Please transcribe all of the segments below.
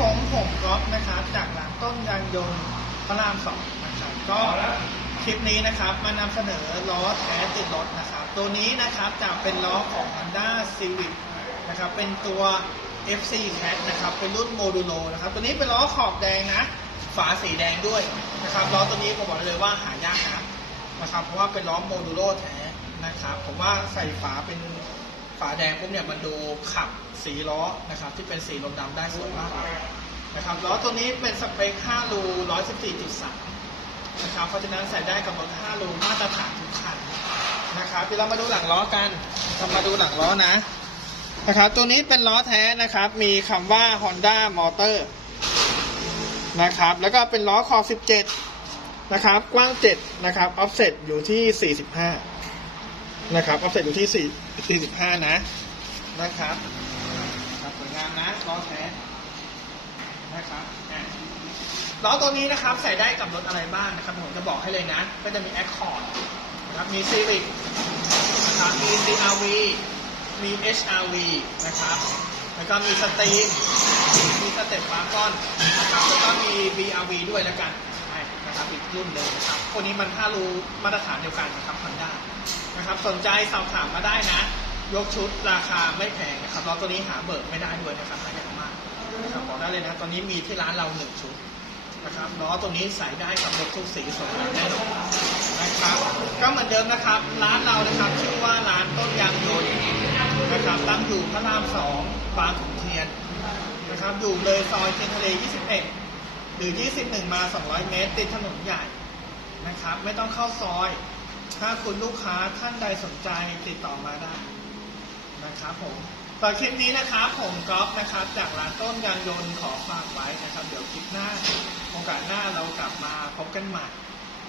ผมผมก๊อฟนะครับจากร้านต้นยางยนต์พระรามสองนะครับก็คลิปนี้นะครับมานำเสนอล้อแท้ติดรถนะครับ ตัวนี้นะครับจะเป็นล้อของ Honda Civic นะครับเป็นตัว FC Cat นะครับเป็นรุ่นโมดูโลนะครับตัวนี้เป็นล้อขอบแดงนะ ฝาสีแดงด้วยนะครับล้อตัวนี้ผมบอกเลยว่าหายากนะนะครับเพราะว่าเป็นล้อโมดูโลแท้นะครับผมว่าใส่ฝาเป็น ฝาแดงปุ๊บเนี่ยมันดูขับสีล้อนะครับ ที่เป็นสีลมดำได้สวยมากนะครับล้อตัวนี้เป็นสเปค 5 รู 114.3 นะครับเพราะฉะนั้นใส่ได้กับรถ5 รูมาตรฐานทุกคันนะครับเดี๋ยวเรามาดูหลังล้อกันเรามาดูหลังล้อนะนะครับตัวนี้เป็นล้อแท้นะครับ มีคำว่า Honda Motor นะครับ แล้วก็เป็นล้อคอ 17 นะครับ กว้าง 7 นะครับ offset อยู่ที่ 45 นะครับ offset อยู่ที่ 4 45 นะ นะครับครับสวยงามนะล้อแท้นะครับล้อตัวนี้นะครับใส่ได้กับรถอะไรบ้างนะครับผมจะบอกให้เลยนะ ก็จะมี Accord นะครับมี Civic นะครับมี CRV มี HRV นะครับ แล้วก็มีสตีมมีสเต็ปฟาร์กอนนะครับ แล้วก็มี BRV ด้วยแล้วกันใช่นะครับอีกรุ่นหนึ่งนะครับ คนนี้มัน5รูมาตรฐานเดียวกันนะครับพันได้ นะครับสนใจสอบถามมาได้นะ ยกชุดราคาไม่แพงนะครับล้อตัวนี้หาเบิกไม่ได้ด้วยนะครับหายากมากนะครับบอกได้เลยนะ ตอนนี้มีที่ร้านเราหนึ่งชุดนะครับล้อตัวนี้ใส่ได้กับรถทุกสีสวยแน่นอนนะครับก็เหมือนเดิมนะครับ ร้านเรานะครับชื่อว่าร้านต้นยางยนต์นะครับตั้งอยู่พระรามสองบางขุนเทียนนะครับอยู่เลยซอยเทียนทะเล 21 หรือ 21 มา 200 เมตรติดถนนใหญ่นะครับ ไม่ต้องเข้าซอย ถ้าคุณลูกค้าท่านใดสนใจติดต่อมาได้นะครับผมต่อคลิปนี้นะครับผมก๊อฟนะครับ จากร้านต้นยางยนต์ขอฝากไว้นะครับ เดี๋ยวคลิปหน้าโอกาสหน้าเรากลับมาพบกันใหม่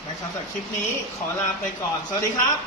นะครับสำหรับคลิปนี้ขอลาไปก่อน สวัสดีครับ